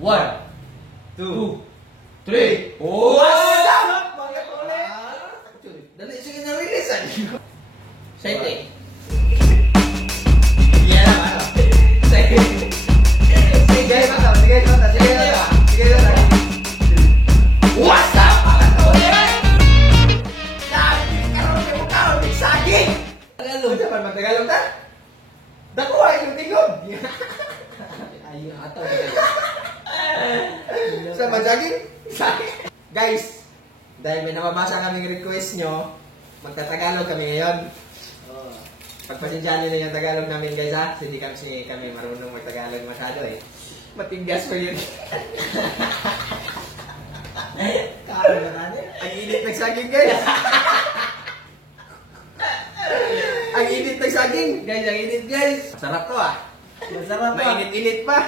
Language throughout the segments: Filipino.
1, 2, 3. What's up? Mga ulit. Dali, sige na release. Sete. Yan naman. Sige. Sige na. Sige na. Sige na. Sige na. What's up? Mga ulit. Dahil karoon yung karoon ng saging. Tagalog. Ano naman Tagalog na? Dakuha yung tingog. Ayun atau. Sa saging? Guys, dahil may nababasa kaming request nyo, magtatagalog kami ngayon. Pagpasensyahan nyo na yung Tagalog namin guys ha. Hindi kami marunong magtagalog masyado eh. Matigas pa yun. Karo na natin. Ang init ng saging guys. Ang init ng saging. Guys, ang init guys. Masarap to ah. Masarap pa. Mainit-init pa.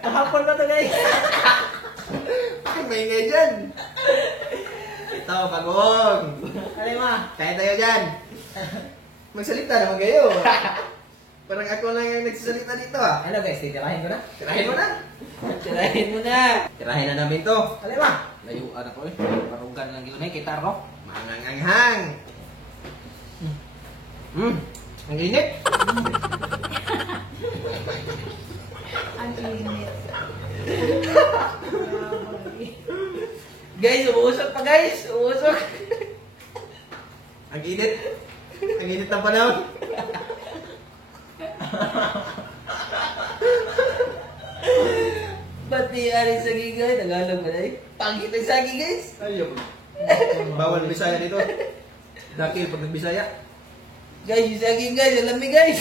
Kahapon pa to guys. Bakit maingay dyan? Ito, bagong. Ano ma? Kaya tayo dyan. Magsalita naman kayo. Parang ako lang yung nagsasalita dito ah. Ano guys, titirahin ko na. Tirahin mo na. Tirahin mo na. Tirahin na namin to. Ano ma? Layuan ako eh. Parugan lang yun eh. Kitar ko. Manganganghang. Ang init. Ang init. Guys, umusok pa guys. Umusok. Ang init. Ang init ng panahon. Pati ari saging guys. Tagalog ba dahil? Pangit ang saging guys. Ayun. Bawal Bisaya dito. Daki pag nagbisaya. Guys, yung saging guys. Alam mo guys.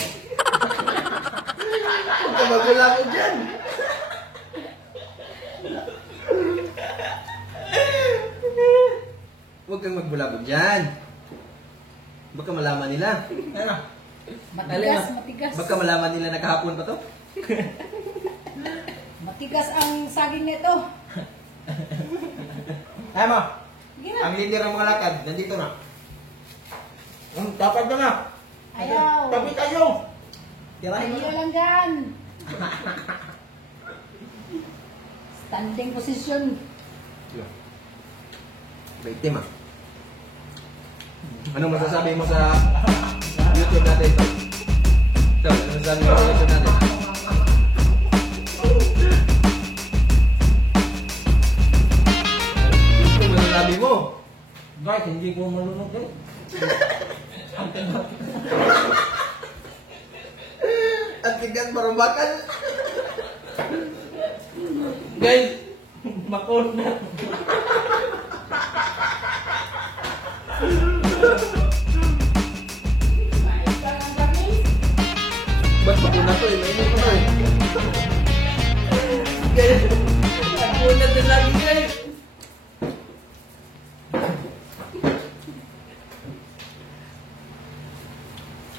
Huwag ka magula ko dyan. Huwag kang magbulabog dyan. Baka malaman nila. Ano? Matigas, matigas. Baka malaman nila na kahapon pa to. Matigas ang saging nito. Ay mo, Sige na. ang leader ng mga lakad, nandito na. Dapat na na. Ayaw. Tapi tayo. Tirahin mo Ayaw na. lang dyan. Standing position. Baitim ah. Anong masasabi mo sa YouTube natin ito? Ito, ano masasabi mo sa YouTube natin? Ano masasabi mo? Guys, hindi ko marunong guys. At tignan marumbakan. Guys, makon na. Ba't paguna to eh? Mainit ko to eh. Guys, nakunat na lagi guys.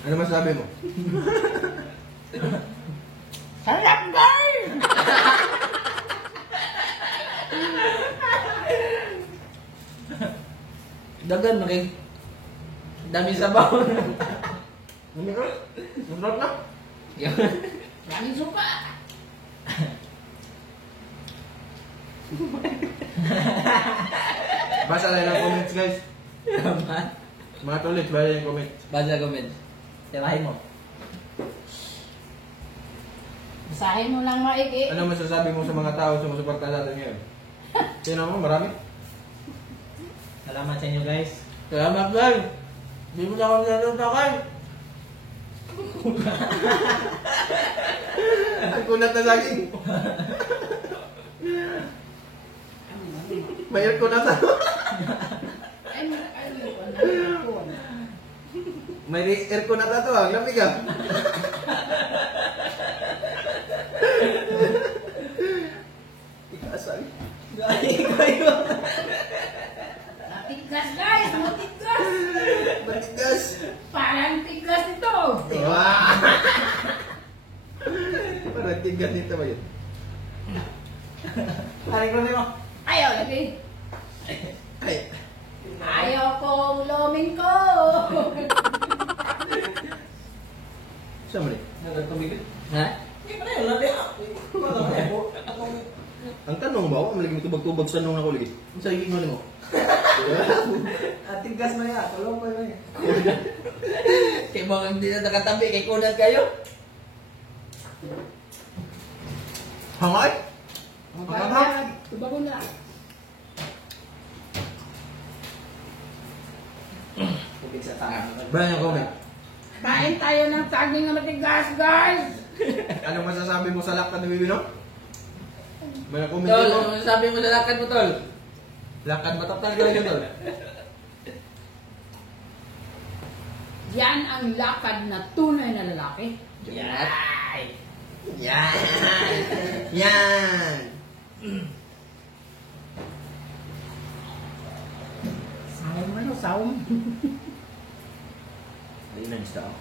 Ano masasabi mo? Sarap guys! Dagan makin. Dami sabaw. Ano ka? Masarap na? Daming suka. Basa lang ng comments guys. Naman. Mga tulit, basa yung comment. Basa comment. Tirahin mo. Basahin mo lang maigi. Ano masasabi mo sa mga tao sumusuporta sa atin ngayon? Sino mo? Marami? Salamat sa inyo guys. Salamat guys. Hindi mo na ako nanonood. Ang kunat na saging. May aircon na to. May aircon na to ah. Lamig ah. Ikasal. Matigas guys, matigas. Matigas. Parang tigas ito. Wah. Parang tigas nito ba yun? Tarik ko mo. Ayaw lagi. Ay. Ayaw kong lomin ko. Saan mo rin? Ha? Hindi pa na yun. Labi ako. Ang tanong ba, ako malaging tubag-tubag sa nung ako lagi. Ang sa iging mo. Ating gas man yan, tulong pa yan. Kaya mga hindi na nakatabi, kay kunat kayo. Hangay? Tubago na. Tubig sa tayo. Brian, yung comment. Kain tayo ng saging na matigas, guys! Ano masasabi mo sa lakad ni Bibi, no? May na-comment Tol, mo? ano sabi mo sa lakad mo, Tol? Lakad matapang talaga, Tol. Yan ang lakad na tunay na lalaki. Yan! Yan! Yan! Sawm ano, sawm. Ayun na, gusto ako.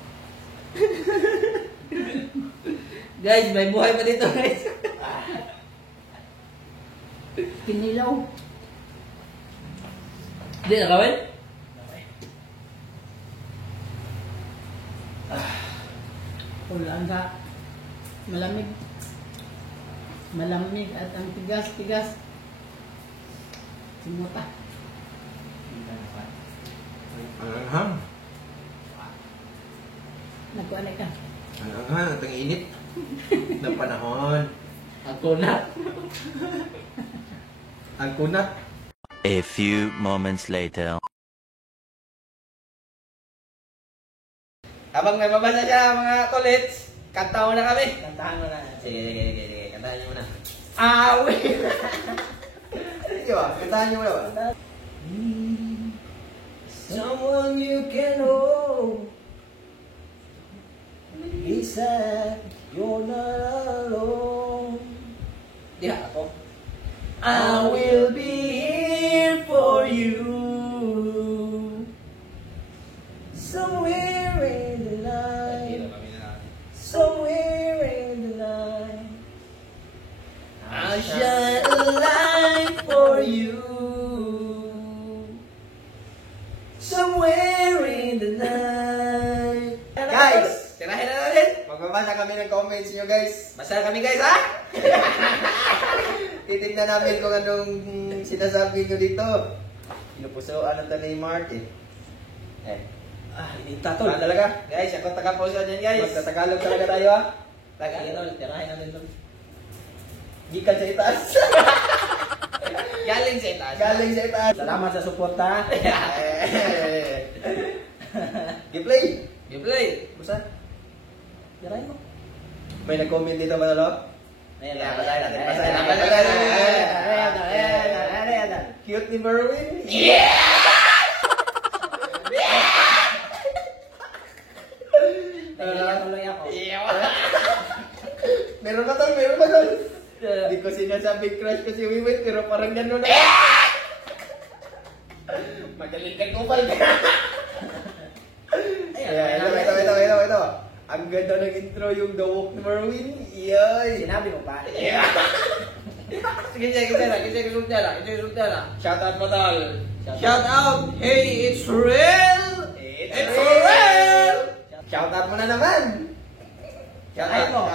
Guys, may buhay pa dito, guys. Kinilaw. Hindi, nakawin? Ulan ka. Malamig. Malamig at ang tigas-tigas. Simuta. Ang anghang. Nagkuanay ka. Ang anghang, at ang init. ng panahon. Ang kunat. Ang kunat. A few moments later. Habang nagbabasa siya, mga tolits, kanta mo na kami. Kantahan mo na. Sige, sige, sige, sige. Kantahan niyo muna. Awi! Sige ba? Kantahan niyo muna. Someone you can hold. He said, you're not alone. Di ako. I will be here for you. Somewhere in the night. Somewhere in the night. I'll shine a light for you. Somewhere in the night. Guys, Tirahin na natin. magbabasa kami ng comments nyo, guys. Basa kami, guys, ha? Titignan namin kung anong sinasabi nyo dito. Pinupusoan ang tanay Mark eh. Hindi tatol. Talaga? Guys, ako taga-puso dyan, guys. Magtatagalog talaga tayo ha. Sige, tol. Tirahin natin, tol. Gikan sa itaas. Galing sa itaas. Galing sa itaas. Salamat sa suporta. Gi-play. Giplay. Busa. Tirahin mo. May nag-comment dito ba talo? Ayan, Basahin natin. basahin Basahin natin. natin. Cute ni Merwin. Tuloy ako. Meron ba tol? Meron ba tol? Hindi ko sinasabing crush ko si Wiwit, pero parang gano'n na. Magaling kang kupal ka. Ito. Ang ganda ng intro yung The Walk ni Merwin. Yay! Sinabi mo pa? Sige, Shout out mo, tol. Shout out! Hey, it's real! It's real! Shout out mo na naman! Shout out mo!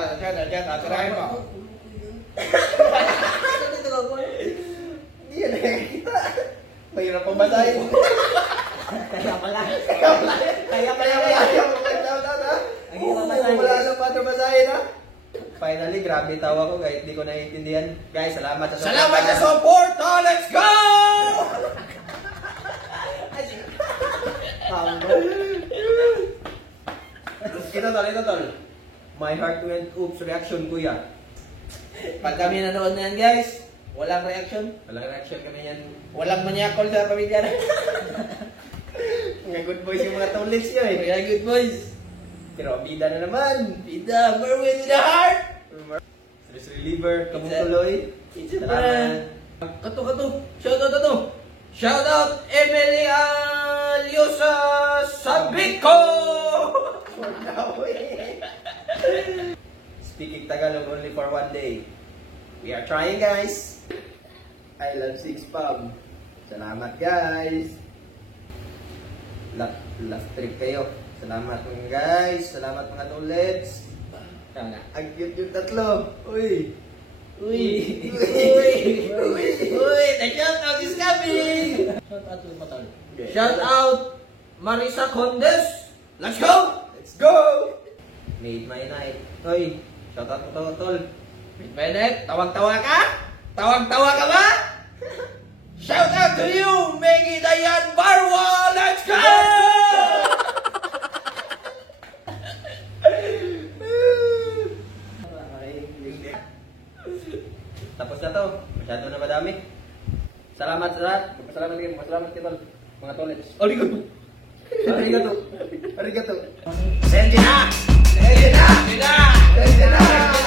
Tirahin mo. Hindi yan nakikita. Mahirap pang basahin. Kaya pala. Kaya wala lang pa ito basahin ha. Finally, grabe tawa ko guys. Hindi ko naiintindihan. Guys, salamat sa support. Salamat sa support! Let's go! Ito tol. My heart went oops reaction kuya. Pag kami nanood na yan, guys, walang reaction. Walang reaction kami yan. Walang manyakol sa pamilya na. Mga good boys yung mga tolits nyo eh. Kaya good boys. Pero bida na naman. Pida, Merwin in the heart! Stress reliever, kamutuloy. It's a brand. Kato. Shout out Emilia Liosa Sabico! Speaking Tagalog only for one day. We are trying guys. I love 6 Pub. Salamat guys. Love trip kayo. Salamat mga guys. Salamat mga tulets. Ang cute yung tatlo. Uy. Uy! The shout out is coming! Shout out to Patol. Shout out Marisa Condes! Let's go! Let's go! Made my night. Hoy, shout out mo to, tol. Made my night. Tawag-tawa ka? Tawag-tawa ka ba? Shout out to you, Maggie Dayan Barwa! Let's go! Tapos na to. Masyado na madami. Salamat sa lahat. Pasalamat kayo. Pasalamat kayo, tol. Mga tolets. Arigato. Arigato. Arigato. Ready na! Ready na! Ready na! Ready na!